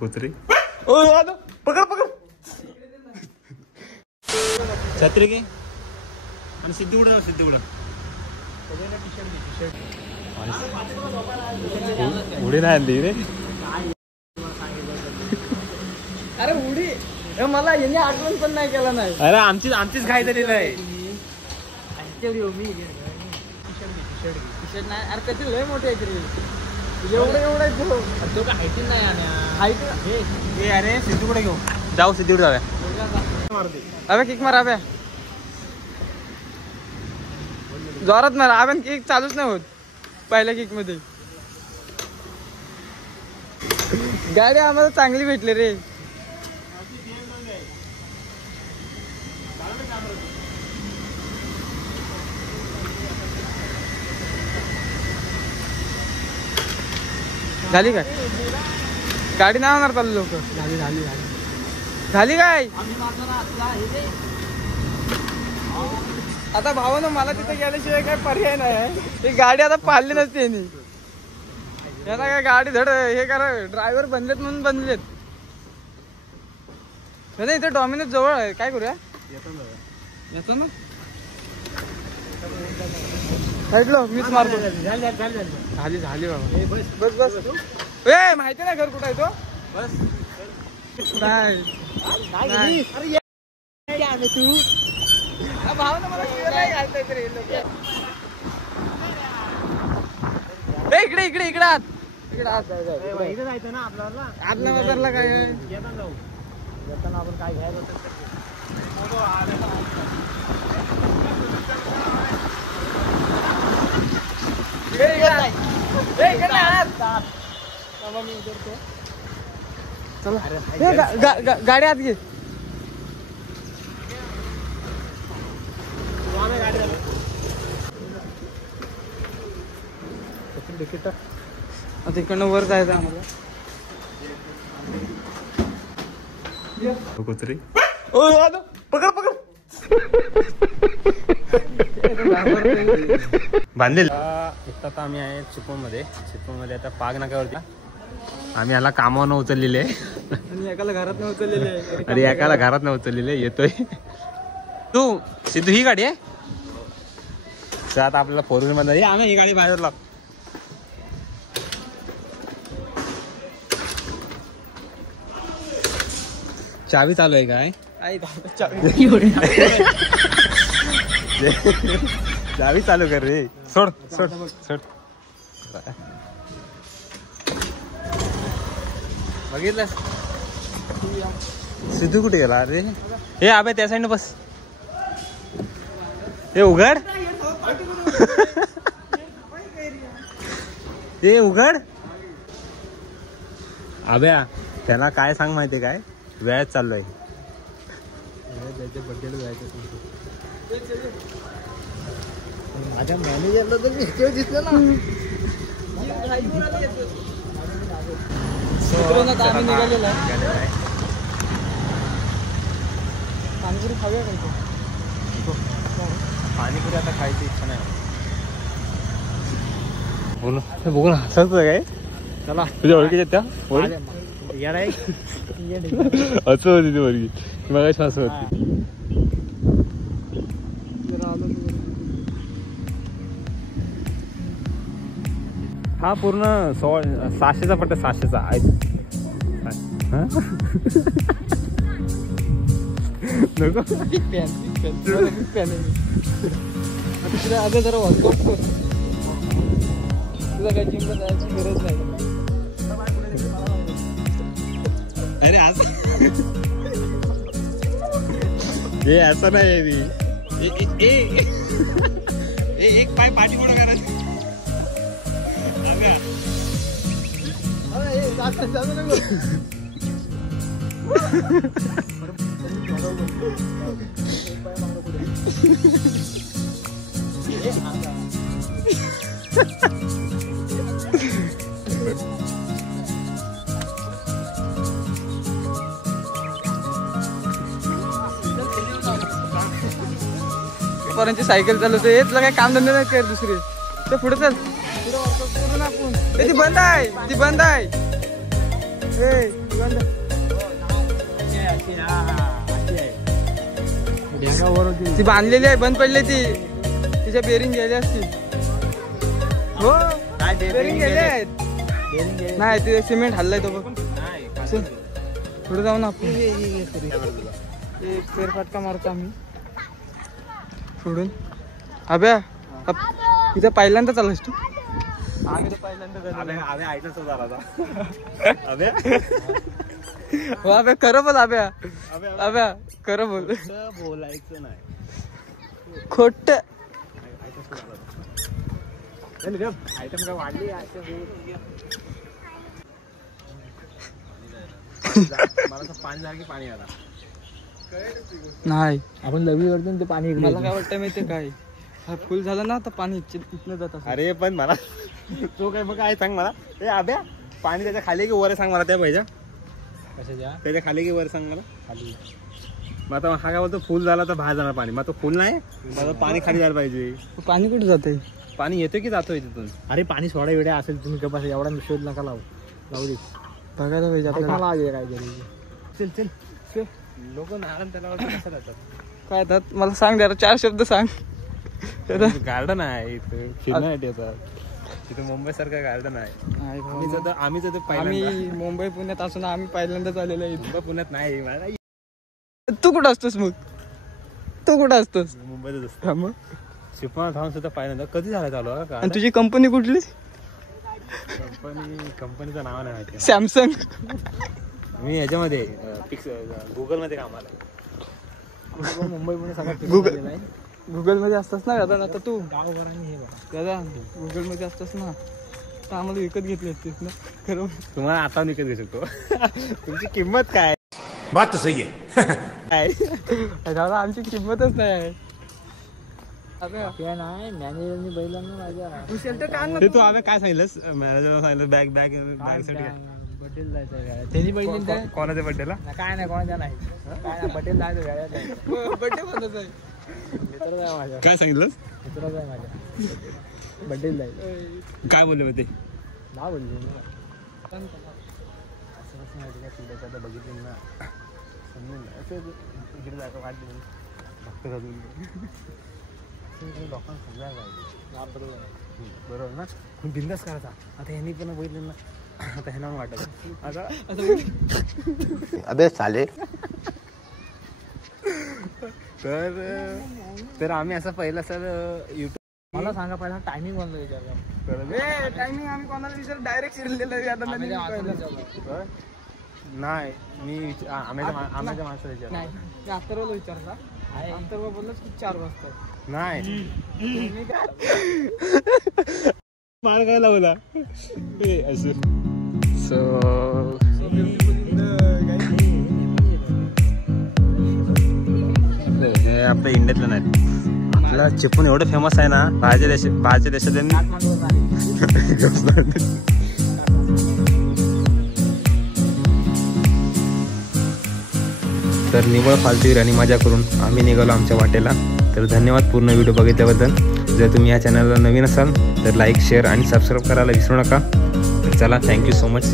कुत्री ओ पकड पकड छत्री घे आणि सिद्धी उडा सिद्धी उडा उडी नाही आणली रे. अरे उडी मला यांनी आठवण पण नाही केला नाही. अरे आमचीच घाई झाली नाही. टी-शर्ट नाही. अरे त्याची लय मोठी आहे तरी एवढं तो का हाईट नाही. हाईट अरे सिद्धूकडे घेऊ जाऊ सिद्धूकडे जाऊया. अबे किक मार अबे जोरात मार. अबे किक चालूच नाही होत पहिल्या किक मध्ये. गाडी आम्हाला चांगली भेटली रे. झाली काय गाडी नाही होणार चालू लोक. झाली काय आता भावानं मला तिथे गेल्याशिवाय काय पर्याय नाही. ही गाडी आता पाळली नसते याला काय गाडी धड हे करा. ड्रायव्हर बनलेत म्हणून बनलेत. इथे डॉमिनोज जवळ आहे. काय करूया येतो ना ऐकलो मीच मारतो. झाली झाली बाबा. बस बस ए माहिती नाही घर कुठं आहे तो. बस नाही तू भावना मला घालताय रे इकडे इकडे इकडे आत इकडे आत जायचं ना आपल्याला. आपल्या बाजारला काय येताना आपण काय घ्यायला चला गाडी आत घे. तिकडनं वर जायचं आम्हाला. कुत्री पकड पकड बांधेल. आता आम्ही आहे चिपळूणमध्ये. चिपळूणमध्ये आता पाग नाक्यावरती आम्ही याला कामावर उचललेले आणि एकाला घरात नाही उचललेले. अरे एकाला घरात नाही उचललेले. येतोय तू सिद्धू ही गाडी आहे. आता आपल्याला फोर व्हीलर मध्ये आम्ही ही गाडी बाहेर लाव. चावी चालू आहे काय चावी चालू कर रे. सोड सोड सोड. बघितलं सिद्धू कुठे गेला. अरे हे आबे त्या साईडनं बस. हे उघड हे उघड. आब्या त्याला काय सांग माहितीये काय वेळात चाललोय. बड्डेला जायचं माझ्या मॅनेजरला तर मी दिसलं ना. आम्ही निघालेला पाणीपुरी खाऊया का. पाणीपुरी आता खायची इच्छा नाही. बघून हसायचं काय. चला तुझ्या ओळखीच्या त्या असं होती ती वर्गी मला श्वास होती. हा पूर्ण 600चा पट्टा 600चा नको आता जरा वाचतो. तुला काय जिमला जायची गरज नाही. अरे असं हे असं नाही. एक पाय पाठी मोडा करायचं. पोरांची सायकल चालवते. तुला काय काम धंदे नाही कर दुसरे तर पुढे चल. ती बंद आहे ती बंद आहे. ती बांधलेली आहे, बंद पडली ती, तिच्या बेरिंग गेल्या असतील. हो बेरिंग गेले आहेत. नाही ते सिमेंट हल्लाय तो बघ. पुढे जाऊ ना आपण. एक फेरफटका मारतो आम्ही सोडून. अभ्या तिथं पहिल्यांदा चाललास तू? आम्ही तर पहिल्यांदा अभ्या खरं बोल. अभ्या खरं बोल. बोलायचं नाही, खोट. आयटम काय वाढली. मला तर पाणी झालं की पाणी आला नाही. आपण लवी वरतून ते पाणी मला काय वाटतं माहितीये काय, हा फुल झालं ना तर पाणी इथनं जात असं. अरे पण मला तो काय मग काय सांग मला. ए अभ्या पाणी त्याच्या खाली की वर सांग मला. त्या पाहिजे कशाच्या त्याच्या खाली की वर सांग मला. खाली. मग आता हा काय बोलतो फुल झाला तर बाहेर जाणार पाणी. मग तो फुल नाही, मला पाणी खाली जायला पाहिजे. पाणी कुठे जाते? पाणी येतो की जातोय तिथून. अरे पाणी सोडा वेड्या असेल तुम्ही कपास एवढा शोध नका लावू दे. बघायला पाहिजे आपल्याला. काय तरी. चल लोक नारायण त्याला कसं राहतात काय तर मला सांग जरा 4 शब्द सांग. गार्डन आहे इथं फिरण्यासाठी येतात. तिथे मुंबई सारखं गार्डन आहे. आम्ही मुंबई पुण्यात असून आम्ही पहिल्यांदाच आलेलो आहे. मुंबई पुण्यात नाही मला. तू कुठं असतोस मग? तू कुठं असतोस? मुंबईतच असतो. मग शिपमा धावून सुद्धा पहिल्यांदा कधी झाला चालू का? आणि तुझी कंपनी कुठली? कंपनीचं नाव नाही माहिती. सॅमसंग. मी ह्याच्यामध्ये फिक्स गुगल मध्ये कामाला आहे. मुंबई पुणे सगळं गुगल मध्ये असतास ना दादा. आता तू गावकरांनी हे बघा दादा गुगल मध्ये असतास ना तर आम्हाला विकत घेतली असतीस ना. खरं तुम्हाला आता विकत घेऊ शकतो. तुमची किंमत काय? बात तो सही है. दादा आमची किंमतच नाही आहे. नाही मॅनेजरनी बैलांना माझ्या ते तू आम्ही काय सांगितलंस? मॅनेजर सांगितलं बॅग साठी बड्डेला जायचं गाड्या. त्यांनी बैल कोणाच्या बड्डेला? काय नाही कोणाच्या नाही. काय नाही बड्डेला जायचं गाड्या. बड्डे बनत आहे. मित्र जाय माझ्या. काय सांगितलंस? मित्र जाय माझ्या बड्डेला जायचं. काय बोलले मग ते? ना बोलले बघितलं ना समजून असं इकडे जायचं वाटलं लोकांना समजायला पाहिजे. बरोबर ना. बिंदास करायचा. आता ह्यांनी पण बघितलं ना आता ह्यांना वाटत आता अबे चाले. तर आम्ही असं पहिलं सर युट्यूब. मला सांगा पहिला टायमिंग कोणता विचारला. टायमिंग आम्ही कोणाला विचार डायरेक्ट शिरलेलं आहे. आता नाही मी आम्हाला माणसं विचार नाही अथर्वला विचारला. अथर्व बोललाच की 4 वाजता. नाही मार काय लावला असं. सो हे आपल्या इंडियातलं नाही. आपला चिपळूण एवढं फेमस आहे ना बाहेरच्या देशात. तर निवळ फालतूगिरी आणि मजा करून आम्ही निघालो आमच्या वाटेला. तर धन्यवाद पूर्ण व्हिडिओ बघितल्याबद्दल. जर तुम्ही या चॅनलला नवीन असाल तर लाईक शेअर आणि सबस्क्राईब करायला विसरू नका. तर चला थँक्यू सो मच.